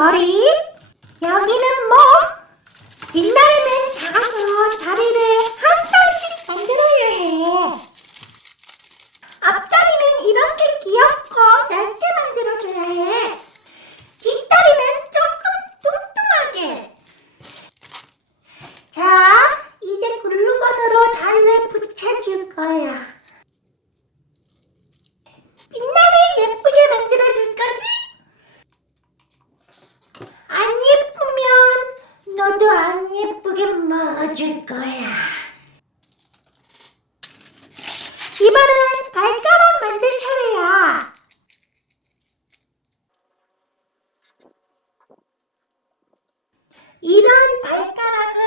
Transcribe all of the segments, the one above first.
머리, 여기는 몸. 빛나래는 작아서 다리를 한 쌍씩 만들어야 해. 앞다리는 이렇게 귀엽고 넓게 만들어줘야 해. 뒷다리는 조금 뚱뚱하게. 자, 이제 글루건으로 다리를 붙여줄 거야. 빛나래 예쁘게 만들어줄 거지? 안 예쁘면 너도 안 예쁘게 먹어줄 거야. 이번엔 발가락 만들 차례야. 이런 발가락을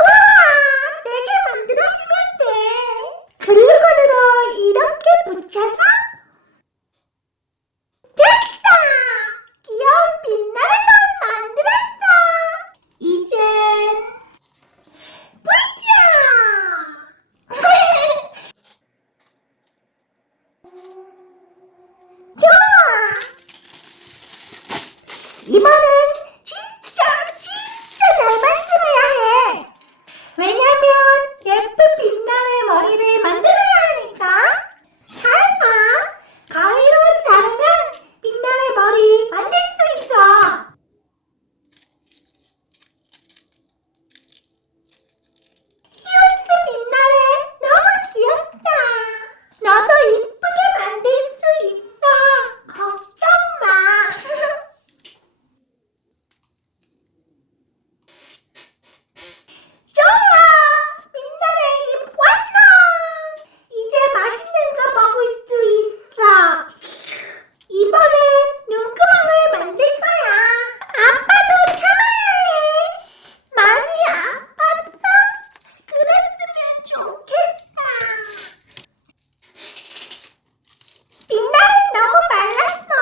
우와! 4개 만들어주면 돼. 글루건으로 이렇게 붙여서 됐다! 귀여운 빛나래를 만들었어. 이젠 뿌려! 좋아! 이번엔 진짜 잘 만들어야 해. 왜냐면 예쁜 빛나래 머리를 만들어야 하니까. 잘 봐. 가위로 자르면 빛나래 머리 만들 수 있어. 히오스 빛나래 너무 귀엽다. 너도 이쁘게 만들 수 있어. 걱정 마. 좋아! 빛나래 입 완성! 이제 맛있는 거 먹을 수 있어. 이번엔 눈구멍을 만들 거야. 아빠도 참아야 해. 많이 아팠어? 그랬으면 좋겠다. 빛나래 너무 말랐어.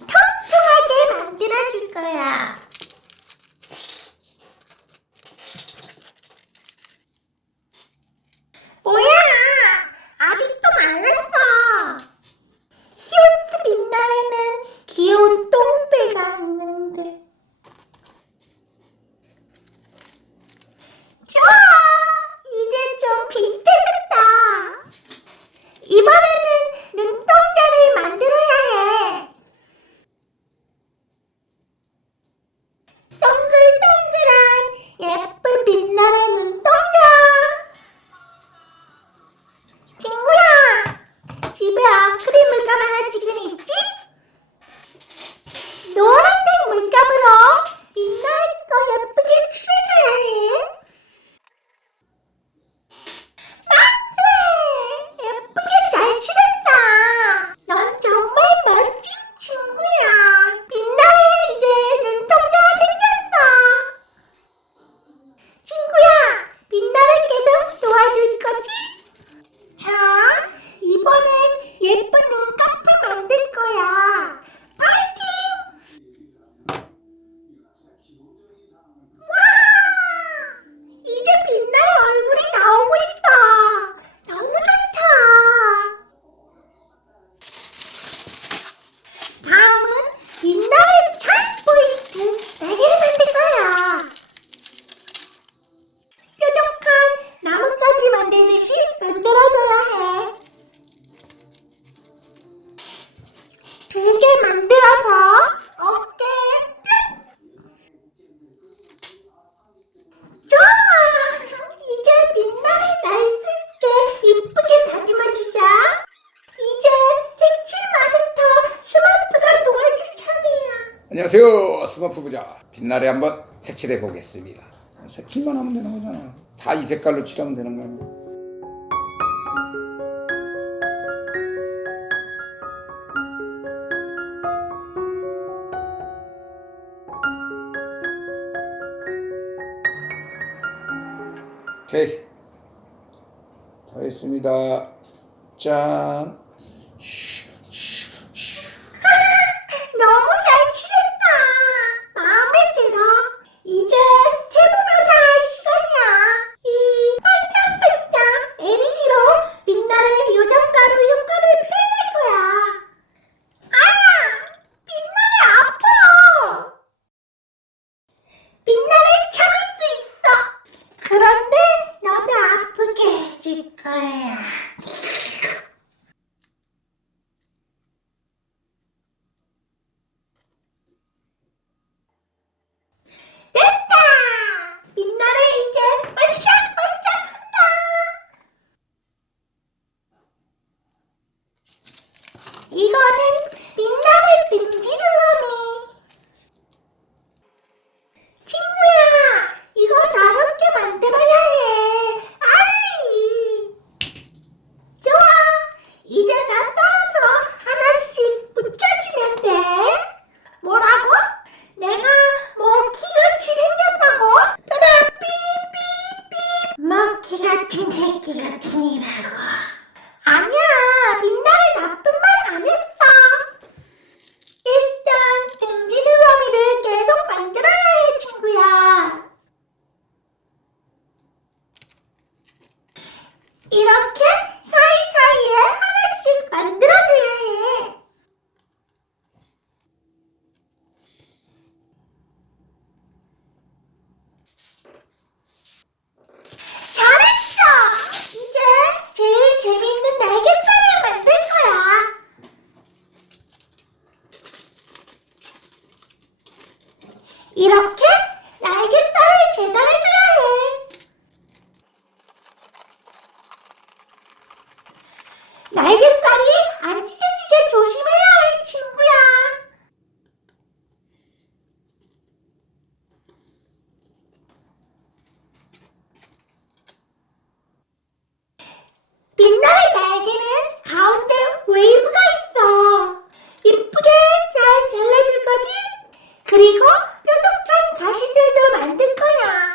통통하게 만들어줄 거야. 뭐야? 아직도 말랐어. 히오스 빛나래는 귀여운 똥배가 있는데. 좋아! 이제 좀 비슷해졌다. 이번에는 눈동자를 만들어야 해. 동글동글한 예쁜 빛나래 눈동자. 친구야, 집에 아크릴 물감 하나 지금 있지? 노란색 물감으로 빛나래도 예쁘게 칠해줘야 해. 맞네! 예쁘게 잘 칠했다. 넌 정말 멋진 친구야. 빛나래 이제 눈동자가 생겼어. 친구야, 빛나래 계속 도와줄 거지? 자, 이번엔 예쁜 눈꺼풀 만들 거야. 파이팅! 와! 이제 빛나래 얼굴이 나오고 있다. 너무 좋다. 다음은 빛나래 잘 보이는 날개를 만들 거야. 뾰족한 나뭇가지 만들듯이 만들어줘야 해. 2개 만들어서 어깨 끝! 좋아! 이제 빛나래 날쌔게 이쁘게 다듬어주자. 이제 색칠 마스터 스머프가 도와줄 차례야. 안녕하세요, 스머프 부자 빛나래 한번 색칠해 보겠습니다. 색칠만 하면 되는 거잖아. 다 이 색깔로 칠하면 되는 거야. 오케이, 다 했습니다. 짠. 너무 잘 칠했다. 마음에 들어. 이제 해보면 다 할 시간이야. 이 반짝반짝 LED로 빛나래 요정가루 효과를 표현할 거야. 아! 빛나래 이거는 빛나래 등지르러미. 친구야, 이거 다롭게 만들어야 해. 빨리. 좋아. 이제 나 또 하나씩 붙여주면 돼. 뭐라고? 내가 뭐 키같이 생겼다고? 그래, 삐삐삐. 뭐 키 같은 새끼 같으니라고. 아니야, 빛나래 나쁜 말 안 했어. 일단 등지르러미를 계속 만들어야 해, 친구야. 이렇게 사이사이에 하나씩 만들어줘야 해. 잘했어! 이제 제일 재미있는 날갯살을 만들 거야. 이렇게 날갯살을 재단해줘야 해. 날갯살이 안 찢어지게 조심해야 해, 친구야. 빛나래 날개는 가운데 웨이브가 있어. 이쁘게 잘 잘라줄 거지? 그리고 뾰족한 가시들도 만들 거야.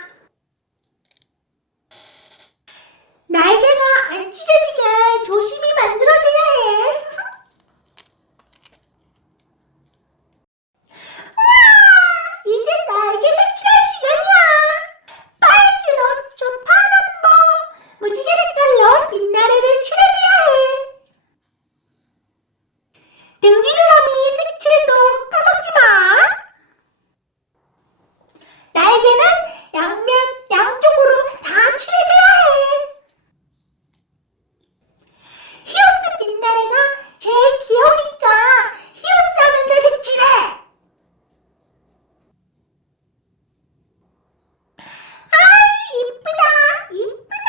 날개가 안 찢어지게 조심히 만들어줘야 해. 우와! 이제 날개 색칠할 시간이야. 빨주노 저 파란보 무지개 색깔로 빛나래를 칠해줘야 해. 등지르러미 색칠도 까먹지 마. 날개는 양쪽으로 다 칠해줘야 해. 히오스 빛나래가 제일 귀여우니까 히오스 하면서 색칠해. 아, 이쁘다, 이쁘다.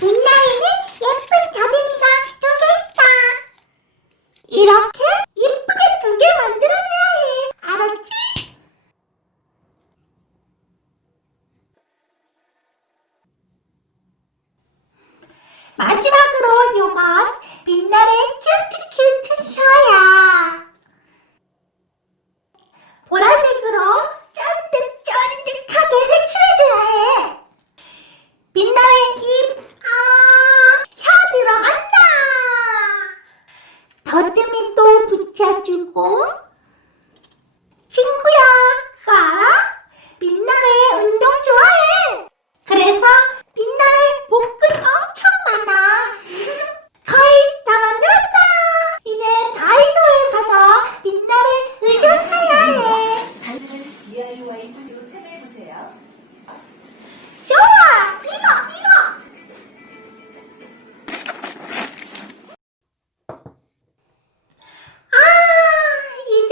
빛나래는 예쁜 다대기가 2개 있다. 이렇게 예쁘게 2개 만들어줘야 해. 알았지? 마지막으로 요건 빛나래 큐트 혀야. 보라색으로 쫀득쫀득하게 색칠해줘야 해. 빛나래 입, 혀 들어간다. 더듬이도 붙여주고. 친구야, 그거 알아? 빛나래 운동 좋아해. 그래서 빛나래 복근 엄청 많아. 거의 다 만들었다. 이제 다이소에 가서 빛나래 의견 사야 해. 다른 DIY로 참여해보세요. 좋아, 이거. 이제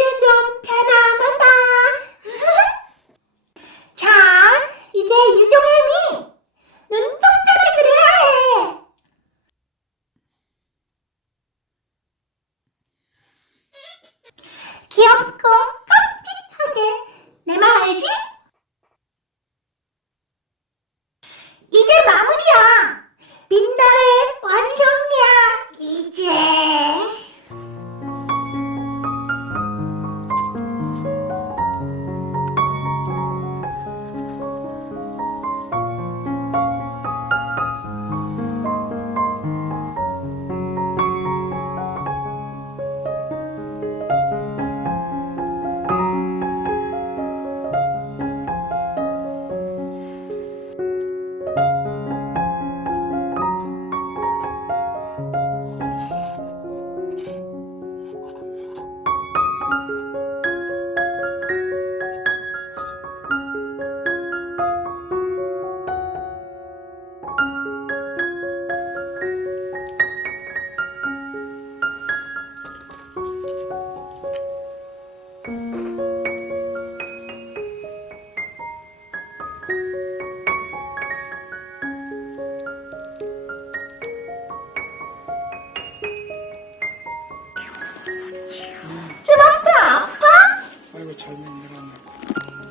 젊은 사람.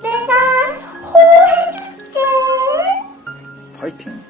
내가 호해줄게. 파이팅.